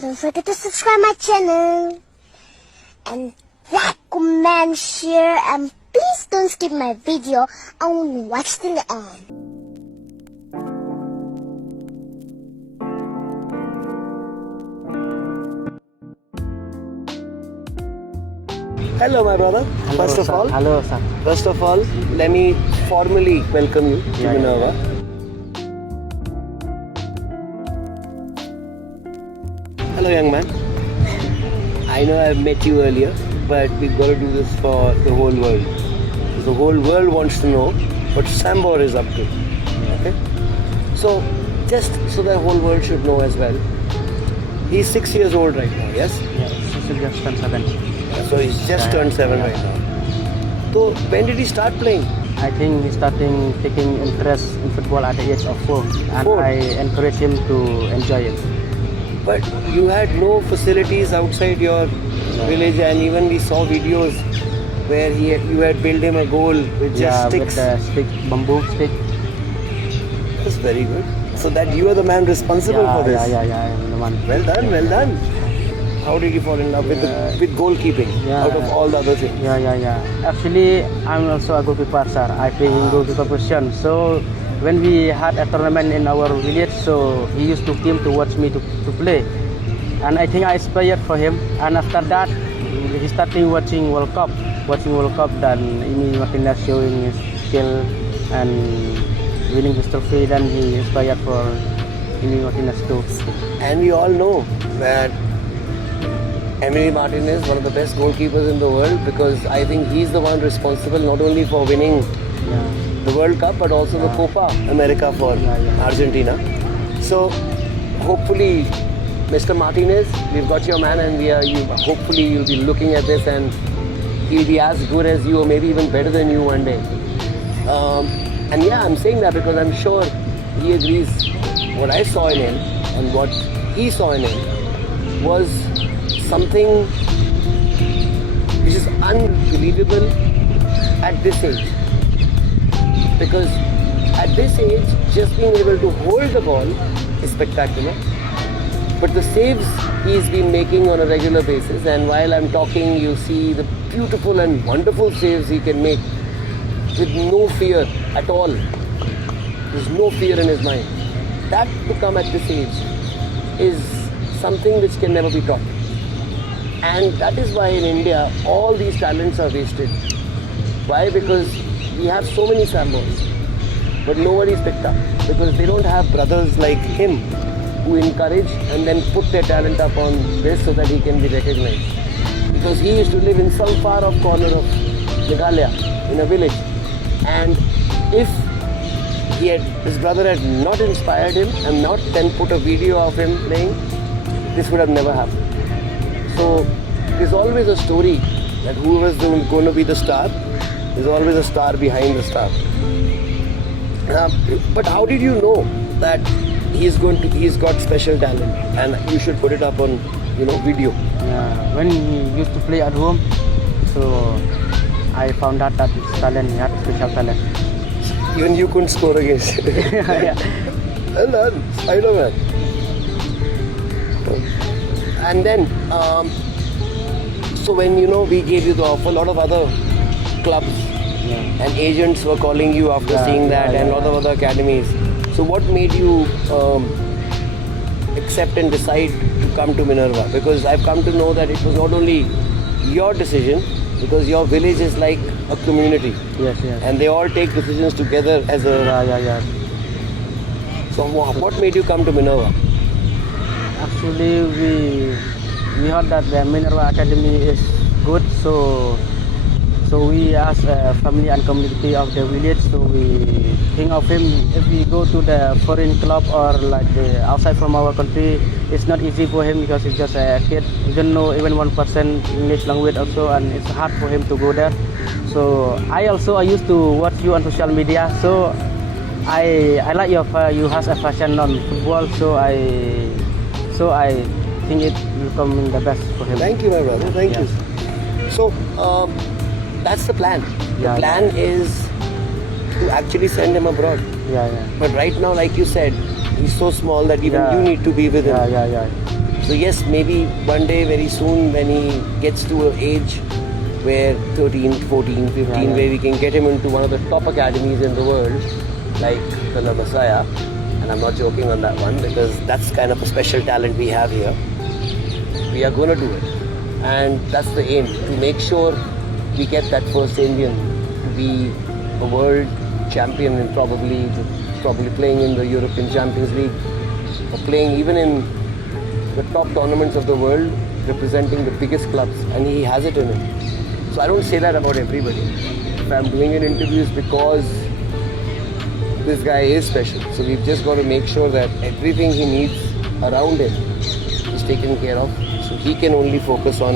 Don't forget to subscribe my channel. And like, comment, share, and please don't skip my video. I want to watch till the end. Hello, my brother. Hello, First of sir. all, Hello, sir. First of all, let me formally welcome you to Minerva. Hello, young man. I know I've met you earlier, but we've got to do this for the whole world. The whole world wants to know what Sambor is up to. Okay? So, just so the whole world should know as well, he's 6 years old right now, yes? Yeah, he just turned 7. So he's just turned 7 right now. So when did he start playing? I think he's starting taking interest in football at the age of 4, and 4? I encourage him to enjoy it. But you had no facilities outside your village, and even we saw videos where you had built him a goal with just sticks. With the stick, bamboo stick. That's very good. So that you are the man responsible for this. Yeah, I'm the one. Well done, well done. How did you fall in love with goalkeeping out of all the other things? Yeah. Actually, I'm also a goalkeeper, sir. I play in goalkeeper position. So when we had a tournament in our village, so he used to come to watch me to play. And I think I inspired for him. And after that, he started watching World Cup. Then Imi Martinez showing his skill and winning this trophy. Then he inspired for Imi Martinez too. And we all know that Emily Martinez is one of the best goalkeepers in the world, because I think he's the one responsible not only for winning the World Cup but also the Copa America for Argentina. So hopefully, Mr. Martinez, we've got your man, and hopefully you'll be looking at this and he'll be as good as you, or maybe even better than you one day. And yeah, I'm saying that because I'm sure he agrees. What I saw in him and what he saw in him was something which is unbelievable at this age. Because at this age, just being able to hold the ball is spectacular. But the saves he's been making on a regular basis, and while I'm talking, you see the beautiful and wonderful saves he can make with no fear at all. There's no fear in his mind. That to come at this age is something which can never be taught. And that is why in India, all these talents are wasted. Why? Because we have so many Sambors, but nobody's picked up, because they don't have brothers like him who encourage and then put their talent up on this so that he can be recognized. Because he used to live in some far off corner of Meghalaya, in a village. And if his brother had not inspired him and not then put a video of him playing, this would have never happened. So there's always a story that whoever's going to be the star, there's always a star behind the star. But how did you know that he's got special talent and you should put it up on video? When he used to play at home, so I found out that his talent, he had special talent. Even you couldn't score against him. Yeah. Well done, Spider-Man. And then, so when we gave you the offer, a lot of other clubs and agents were calling you after seeing that, and a lot of other academies. So what made you accept and decide to come to Minerva? Because I've come to know that it was not only your decision, because your village is like a community. Yes. And they all take decisions together as a... Yeah. So what made you come to Minerva? Actually, we heard that the Minerva Academy is good, so we asked family and community of the village, so we think of him. If we go to the foreign club or like outside from our country, it's not easy for him because he's just a kid. He don't know even 1% English language also, and it's hard for him to go there. So I used to watch you on social media, so I like you have a passion on football, so I think it will come in the best for him. Thank you, my brother. Thank you. So that's the plan. The plan is to actually send him abroad. But right now, like you said, he's so small that even you need to be with him. So yes, maybe one day very soon when he gets to an age where 13, 14, 15, where we can get him into one of the top academies in the world, like the Messiah. And I'm not joking on that one because that's kind of a special talent we have here. We are going to do it. And that's the aim, to make sure we get that first Indian to be a world champion and probably playing in the European Champions League or playing even in the top tournaments of the world, representing the biggest clubs, and he has it in him. So I don't say that about everybody. If I'm doing an interview, it's because this guy is special. So we've just got to make sure that everything he needs around him is taken care of, so he can only focus on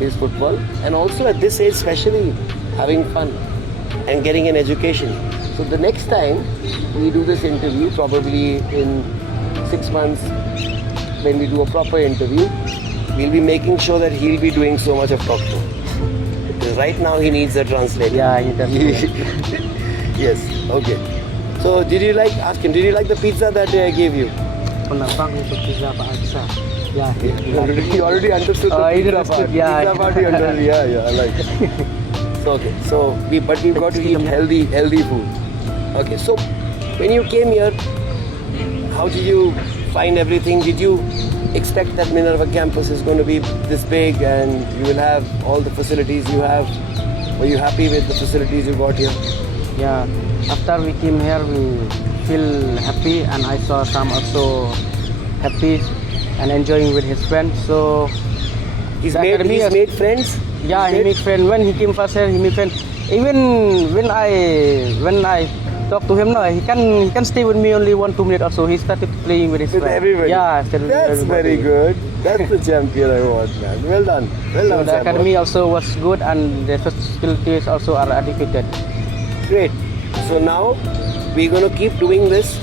his football, and also at this age especially having fun and getting an education. So the next time we do this interview, probably in 6 months, when we do a proper interview, we'll be making sure that he'll be doing so much of talking. Because right now he needs a translator. Yeah, he definitely. Yes, okay. So did you like the pizza that I gave you? Yeah. You already understood the he pizza understood, part. yeah. Pizza part, yeah, I like it. So okay, but we've got to eat healthy food. Okay, so when you came here, how did you find everything? Did you expect that Minerva campus is going to be this big and you will have all the facilities you have? Were you happy with the facilities you got here? Yeah, after we came here, we feel happy, and I saw Sam also happy and enjoying with his friends. So He's made friends? Yeah, he made friends. When he came first here, he made friends. Even when I talk to him now, he can stay with me only 1-2 minutes or so. He started playing with his friends. Everybody? Yeah, That's very good. That's the champion I want, man. Well done. Well done, so the academy also was good, and the facilities also are adequate. Great. So now we're going to keep doing this.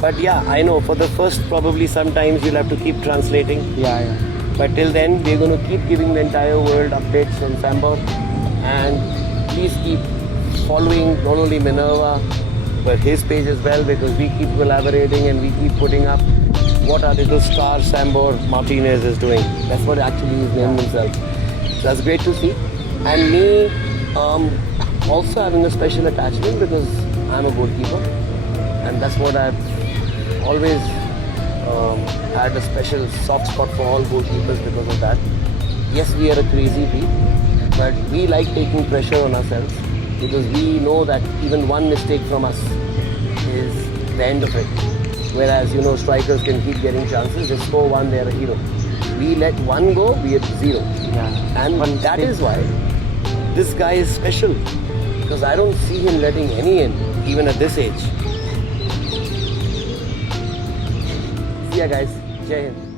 But yeah, I know for the first probably sometimes you'll have to keep translating. Yeah. But till then, we're going to keep giving the entire world updates on Sambor. And please keep following not only Minerva, but his page as well, because we keep collaborating and we keep putting up what our little star Sambor Martinez is doing. That's what actually he's named himself. So that's great to see. And me also having a special attachment because I'm a goalkeeper. And that's what I've always had a special soft spot for all goalkeepers because of that. Yes, we are a crazy breed, but we like taking pressure on ourselves because we know that even one mistake from us is the end of it. Whereas, strikers can keep getting chances, they score one, they're a hero. We let one go, we are 0. Yeah. And that is why this guy is special, because I don't see him letting any in, even at this age. See ya guys. Jai Hind.